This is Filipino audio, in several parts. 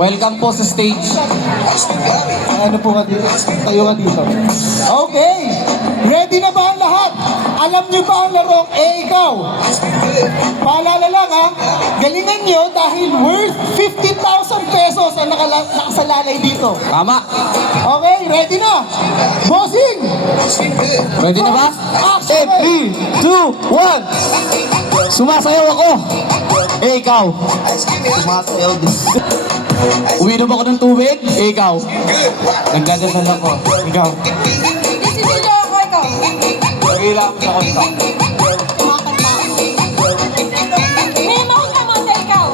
Welcome po sa stage. Ano po ka dito? Tayo ka dito. Okay! Ready na ba ang lahat? Alam niyo ba ang larong ikaw? Paalala lang ha, galingan niyo dahil worth 50,000 pesos ang nakasalalay dito. Tama. Okay, ready na? Bossing! Ready na ba? Action! 3, 2, 1. Sumasayaw ako. Ikaw. Sumasayaw din. Uminom ako ng tubig. Ikaw. Nagdadasal ako. Ikaw. Sisilo ako ikaw. Nagilam ako ikaw. Kumakanta ako. May mahal naman sa ikaw.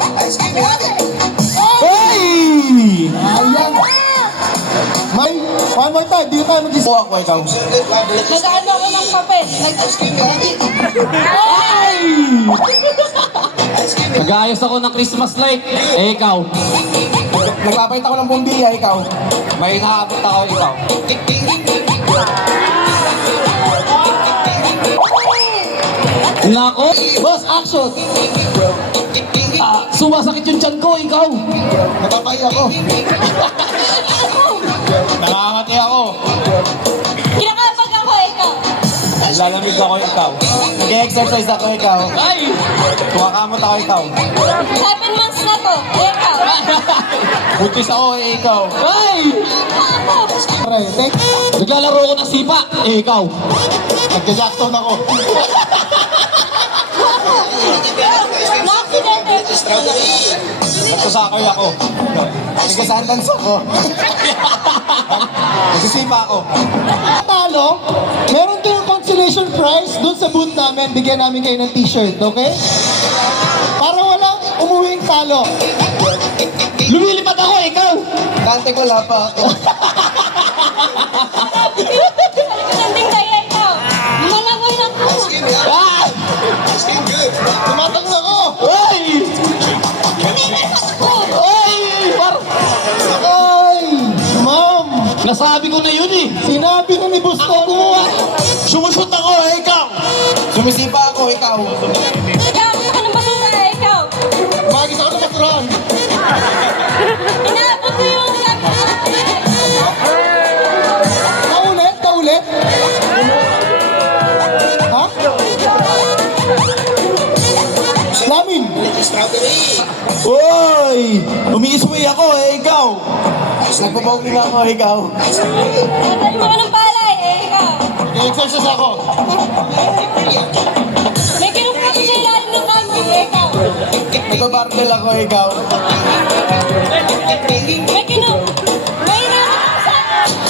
Hey! Ayan. May, one more time, di tayo mag-isip. Ako ikaw. Nag-ano ako ng papel. Ay! Nag-aayos ako ng Christmas light. Ikaw. Nagpapait ako ng bombilya, ikaw. May nakaabot ako. Ikaw. Nako. Boss, action! Sumasakit yung tiyan ko. Ikaw. Napapay ako. Nakangati ako. Kinakapag ako ikaw. Lalamig ako. Ikaw. Nag-exercise ako, ikaw. Ay! Kumakamot ako, ikaw. 7 months na to. Ikaw. Buntis ako. Ikaw. Ay! Ako. Pre, thank Naglalaro ako ng sipa. Ikaw. Nagka-jackton ako. Na-accidente. Nagsasakoy ako. Nagka-sundance ako. Nagsisipa ako. Talo, meron kayong consolation prize dun sa booth namin. Bigyan namin kayo ng t-shirt, okay? Para walang umuwing talo. Lumilipad ako. Ikaw. Dante ko pa ako. Nanding tayo ikaw. Malangoy na po. Ah! Tumatang ako! Ay! Ay! Ay! Ma'am! Nasabi ko na yun eh. Sinabi na ni Boss Tomo. Sumusot ako. Ikaw. Sumisipa ako, ikaw. Nag-aabot ako ng basura ikaw. Magis ako ng basurahan. Inaabot ko yung sabi ko. Paulit, paulit. Ha? Lamin! Uy! Umiisway ako. Ikaw. Nagpapawin ako, ikaw. Nagdali mo ka ng palay ikaw. Nag-exercise ako. May kinukuha ko sa ilalim ng kamo ikaw. Nagpaparbel ako, ikaw. May hinahanap ako sa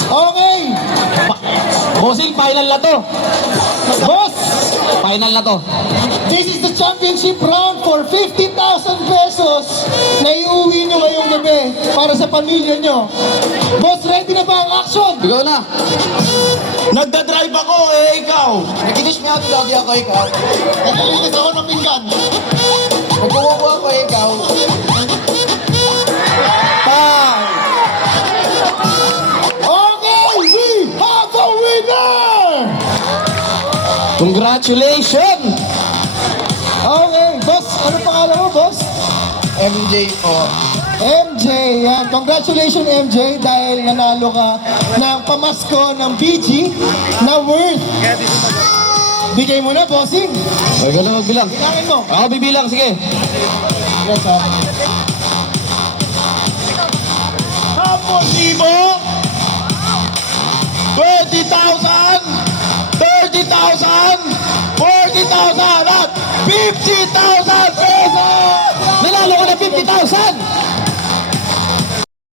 Okay! Bossing, final na to. Boss! Final na to. This is the championship round for 50,000 pesos na iuwi nyo ngayong gabi para sa pamilya nyo. Boss, ready na ba ang action? Ikaw na. Nagdadrive ako, ikaw. Nag-dish me out lagi ako, ikaw. Naglilinis ako ng pinggan. Nagkukuha ako, ikaw. Bye! Okay, we have a winner! Congratulations! Okay, boss, ano pangalan mo, boss? MJ po. MJ, yan. Congratulations, MJ, dahil nanalo ka ng pamasko ng BG na worth. Bigay mo na, bossing. Ay, gano'n magbilang. Bilangin mo. Ako bibilang, sige. Yes, ha? Kaposibo! 20,000! 30,000! 40,000 at 50,000 pesos! Nanalo ko na 50,000!